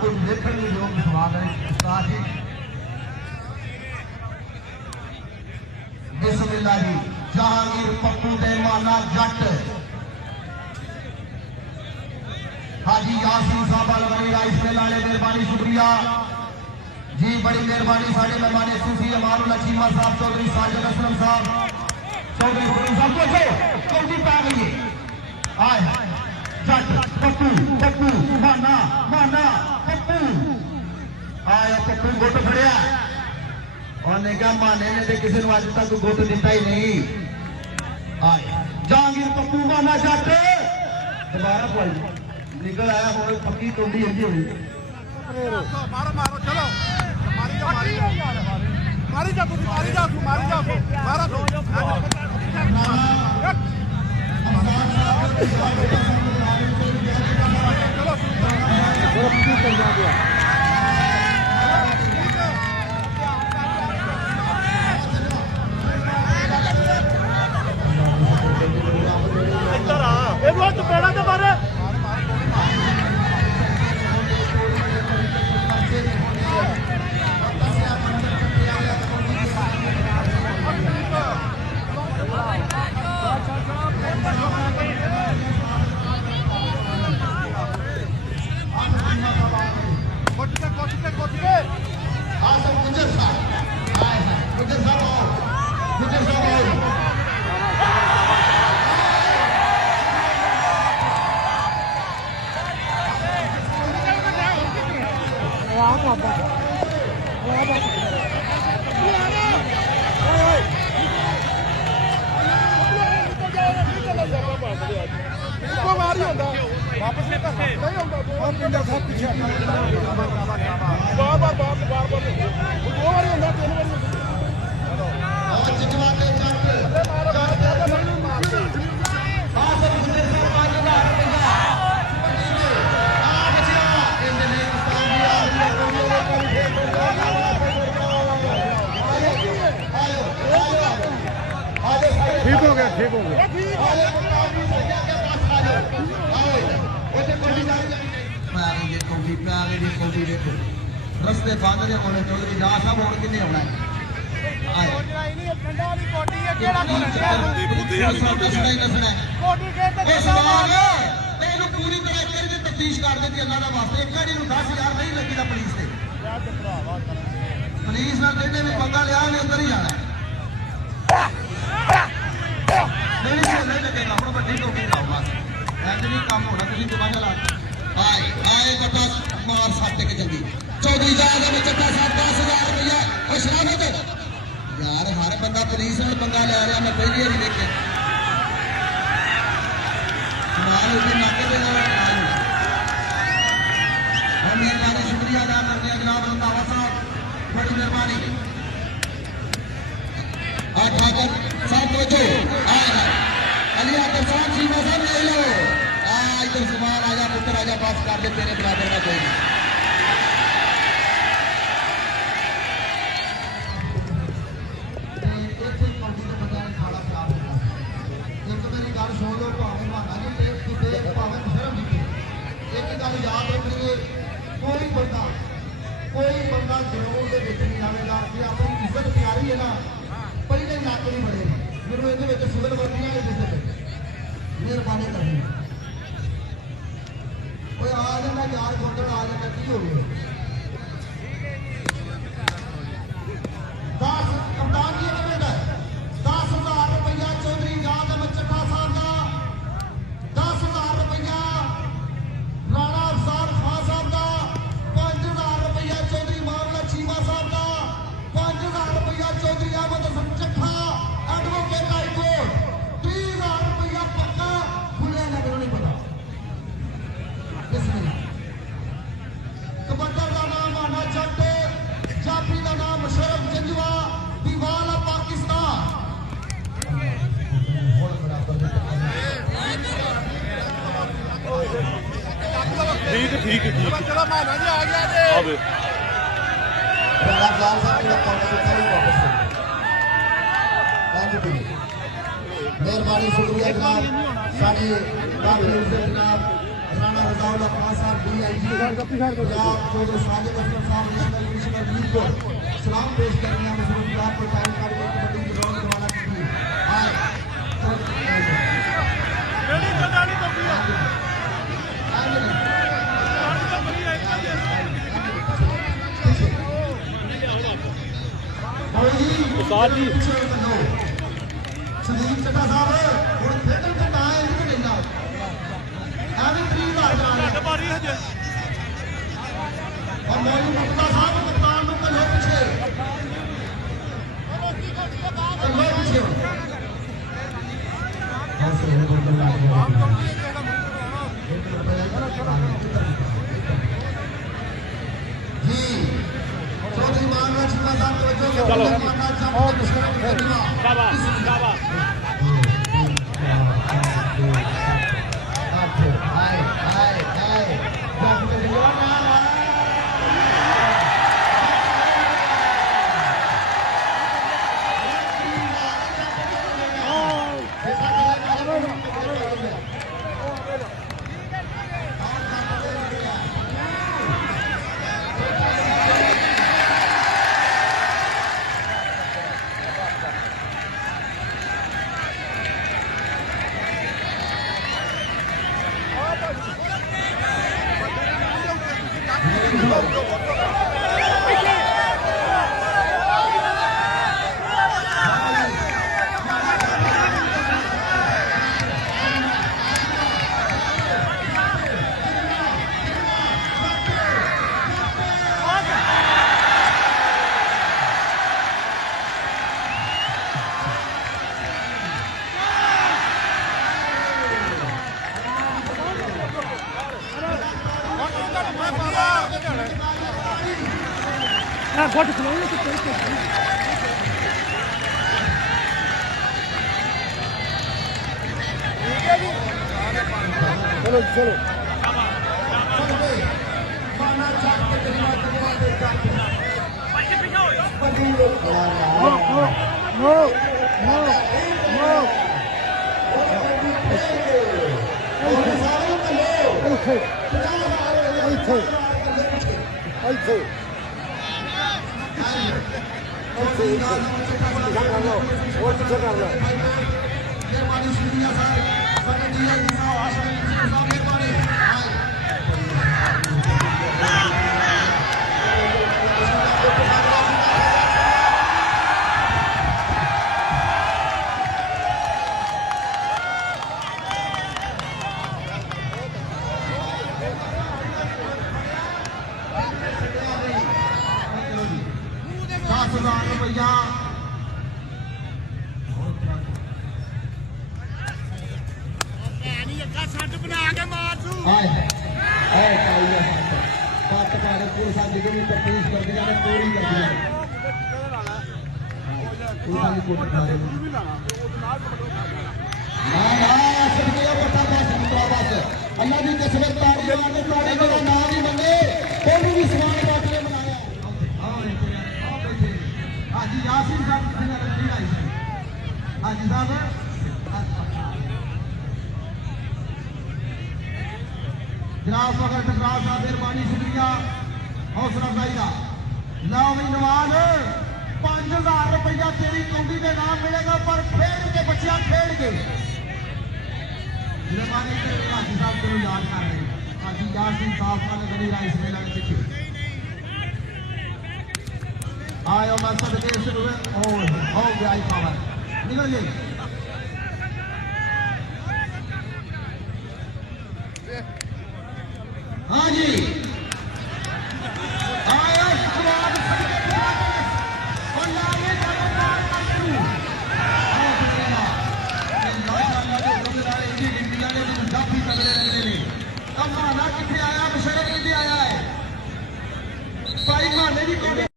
कुछ देखने योग्य सवाल है उस्ताद जी। बिस्मिल्लाह जी। जहांगीर पप्पू दे माना जट हाजी यासीन साहब अलवरी राइस मिल वाले मेहरबानी शुक्रिया जी, बड़ी मेहरबानी। साढ़े मेहमान सूफी अमारुल चीमा साहब, चौधरी साजिद असलम साहब, चौधरी हुक्म साहब को कौटी पा गई है। आए जट पप्पू पप्पू माना माना पप्पू आए पप्पू गुट फड़िया उन्हें क्या माने ने तो किसी ने अज तक गुट दिता ही नहीं। आए जहांगीर पप्पू माना जट दोबारा बोल निकल आया हूँ पक्की टोली इंजी हुई मारो मारो चलो मारी जा मारी जा मारी जा मारी जा मारी जा मारा दो इधर आ एक बार चपेड़ा तो मारे वापस नहीं होता और पिंडा साहब पीछे बार बार बार बार बार दो बार होता तीन बार और जितना के जट मारो आसर गुजर से पानी का रुपया आ बचिया इंदने इस्लामिया ठीक हो गया ठीक हो गया रस्ते बंद ने होने चौधरी जा साहब होने किन्ने होना है पूरी तरह तफ्तीश कर दी अल्लाह का वास्ते एक गाड़ी 10,000 नहीं लगी था पुलिस से पुलिस ने कहने भी पंगा लिया ने अंदर ही जाना नहीं लगेगा हम बड़ी टोपी लाओ बस ऐसे नहीं काम होना तुम दिमाग ला आए आए बता मार साथ के जल्दी चौधरी जाएगा में चट्टा साहब 10,000 रुपया और शराबत यार हर बंदा पुलिस ने पंगा ले रहा मैं पहली बार देखे माल उसके नाके पे हम मेहरबानी शुक्रिया अदा करते हैं जनाब रंधावा साहब, बड़ी मेहरबानी। ठाकर साहब पहुंचो अली आकर साहब सीमा साहब ले लो इधर सवाल आजा पुत्र आजा पास कर दे तेरे बराबर का कोई नहीं। कोई बंदा जरूर के नहीं आएगा कि अपनी इज्जत प्यारी है ना पहले नाक नहीं बढ़ेगी मेरे ये सिविल वर्दियां मेहरबानी करनी कोई आ जाता यार गुंडन आ जाता की हो गया 10 कप्तान जी ने बेटा 10,000 रुपया चौधरी याद चट्टा साहब का 10,000 रुपया राणा अफसार खान साहब का 5,000 रुपया चौधरी मामला चीमा साहब का 5,000 रुपया चौधरी अहमद हसन चट्ठा एडवोकेट हाईकोर्ट 30,000 रुपया पक्का खुले नगर नहीं पता कबड्डर का नाम आना जट जाफी का नाम मुशर्रफ जंजवा दीवाला पाकिस्तान ठीक चलो माना जी आ गया जी मेहरबानी शुक्रिया जनाब साढ़े जनाब राणा रजाउल्ला खान साहब DIG पंजाब चौधरी साजिद असलम साहब नेशनल कमिश्नर लीग को सलाम पेश करने हैं मुझे पंजाब को टाइम कार्ड में कबड्डी की रौनक रवाना की उस्ताद जी संदीप चट्टा साहब ਹੁਣ ਖੇਡਣ ਦਾ ਨਾਂ ਇਹ ਨਹੀਂ ਲੈਂਦਾ ਐਵੇਂ 30,000 ਜਾਣਾ बारी है जी और मौलवी मुफ्ता साहब कप्तान ਨੂੰ ਕੱਲੋ ਪਿੱਛੇ ਕੱਲੋ ਪਿੱਛੇ ਐਸੇ ਇਹ ਗੋਲ ਲਾ जी चौधरी मानरा छिपा साहब तवज्जो चलो। मानरा जब मुश्किल शाबाश शाबाश घट खिलाओ चलो चलो नो नो नो मेहरबानी शुक्रिया साहब ਸਾਡੇ DIG ਸਾਹਿਬ ਆਸ਼ਰਮ ਜੀ ਸਾਹਿਬ ਮਿਹਰਬਾਨੀ ₹10,000 पुलिस जितनी तफ्तीश करती है पूरी करती है अल्लाह की कसरत मेरा नाम ही मंगे कोई भी समान बाटले बनाया हाजी यासिन साहब हाजी साहब जनाब फकर टकराव साहब मेहरबानी शुक्रिया हौसला अफजाई का लो भी नवाज ₹5,000 तेरी कौंडी के नाम मिलेगा पर खेल के बच्चियां खेल के मेहरबानी हाजी साहब को याद कर रहे हाजी यासिन साहब का गली राइस मेला के पीछे आयो मैं सदके से हुए हो गया पावर निकल गई हाँ जी आया स्वाद और लाए कमाना कितने आया बशरे आया है भाई माने की